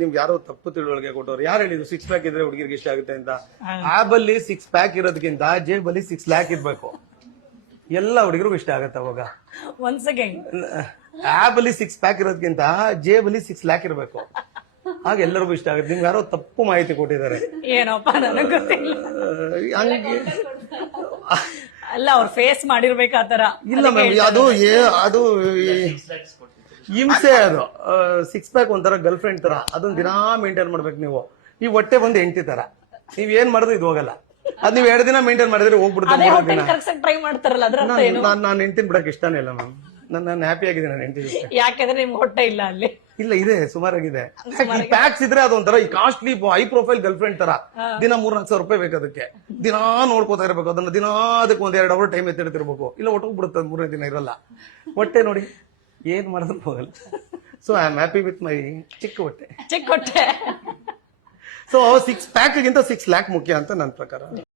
ನಿಮ್ಗೆ ಯಾರೋ ತಪ್ಪು ತಿಳುವಳಿಕೆ ಕೊಟ್ಟವ್ರು. ಯಾರು ಹೇಳಿದ್ರು 6 ಪ್ಯಾಕ್ ಇದ್ರೆ ಹುಡುಗಿರಿಗೆ ಇಷ್ಟ ಆಗುತ್ತೆ ಅಂತ? ಆಬಲ್ಲಿ 6 ಪ್ಯಾಕ್ ಇರೋದಕ್ಕಿಂತ ಜೇಬಲ್ಲಿ 6 ಲ್ಯಾಕ್ ಇರ್ಬೇಕು. ಎಲ್ಲ ಹುಡುಗರಿಗೂ ಇಷ್ಟ ಆಗತ್ತೆ ಅವಾಗ. ಒನ್ಸ್ ಅಗೈನ್ ಆಬಲ್ಲಿ 6 ಪ್ಯಾಕ್ ಇರೋದಕ್ಕಿಂತ ಜೇಬಲ್ಲಿ 6 ಲ್ಯಾಕ್ ಇರ್ಬೇಕು. ಆಗ ಎಲ್ಲರಿಗೂ ಇಷ್ಟ ಆಗುತ್ತೆ. ನಿಮ್ಗೆ ಯಾರೋ ತಪ್ಪು ಮಾಹಿತಿ ಕೊಟ್ಟಿದ್ದಾರೆ. ಏನಪ್ಪ ನನಗ್ ಗೊತ್ತಿಲ್ಲ. ಹಂಗೆ ಅಲ್ಲ ಅವ್ರು ಫೇಸ್ ಮಾಡಿರ್ಬೇಕು ಆತರ. ಇಲ್ಲ ಮ್ಯಾಮ್, ಅದು ಹಿಂಸೆ. ಅದು 6 ಪ್ಯಾಕ್ ಒಂಥರ ಗರ್ಲ್ ಫ್ರೆಂಡ್ ತರ, ಅದನ್ನ ದಿನಾ ಮೇಂಟೈನ್ ಮಾಡ್ಬೇಕು ನೀವು. ಈ ಹೊಟ್ಟೆ ಬಂದು ಹೆಂಡತಿ ತರ, ನೀವ್ ಏನ್ ಮಾಡಿದ್ರು ಇದು ಹೋಗಲ್ಲ. ಅದ್ ನೀವ್ 2 ದಿನ ಮೇಂಟೈನ್ ಮಾಡಿದ್ರೆ ಹೋಗ್ಬಿಡುತ್ತೆ. ಟ್ರೈ ಮಾಡ್ತಾರಲ್ಲ ಅದ್ರ ಅರ್ಥ ಏನು? ನಾನು ಹೆಂಡತಿನ ಬಿಡಕ್ ಇಷ್ಟನೇ ಇಲ್ಲ ಮ್ಯಾಮ್. ನಾನು ಹ್ಯಾಪಿ ಆಗಿದ್ದೀನಿ ನನ್ನ ಹೆಂಡತಿ ಜೊತೆ. ಯಾಕಂದ್ರೆ ನಿಮ್ಗೆ ಹೊಟ್ಟೆ ಇಲ್ಲ ಅಲ್ಲಿ. ಇಲ್ಲ, ಇದೆ, ಸುಮಾರಾಗಿದೆ. ಪ್ಯಾಕ್ಸ್ ಇದ್ರೆ ಅದೊಂಥರ ಈ costly high profile girl friend ತರ ದಿನ 3-4 ಸಾವಿರ ರೂಪಾಯಿ ಬೇಕು. ಅದಕ್ಕೆ ದಿನಾ ನೋಡ್ಕೋತಾ ಇರ್ಬೇಕು. ಅದನ್ನ ದಿನಾ ಅದಕ್ಕೆ 1-2 ಅವರ್ ಟೈಮ್ ಎತ್ತಿಡ್ತಿರ್ಬೇಕು. ಇಲ್ಲ ಒಟ್ಟೋಗ್ಬಿಡುತ್ತೆ, 3ನೇ ದಿನ ಇರಲ್ಲ. ಹೊಟ್ಟೆ ನೋಡಿ ಏನ್ ಮಾಡಿದ್ರು ಹೋಗಲ್ಲ. So I am happy with my ಚಿಕ್ಕ ಹೊಟ್ಟೆ. ಚಿಕ್ಕ ಹೊಟ್ಟೆ. ಸೊ 6 ಪ್ಯಾಕ್ ಗಿಂತ 6 ಲ್ಯಾಕ್ ಮುಖ್ಯ ಅಂತ ನನ್ನ ಪ್ರಕಾರ.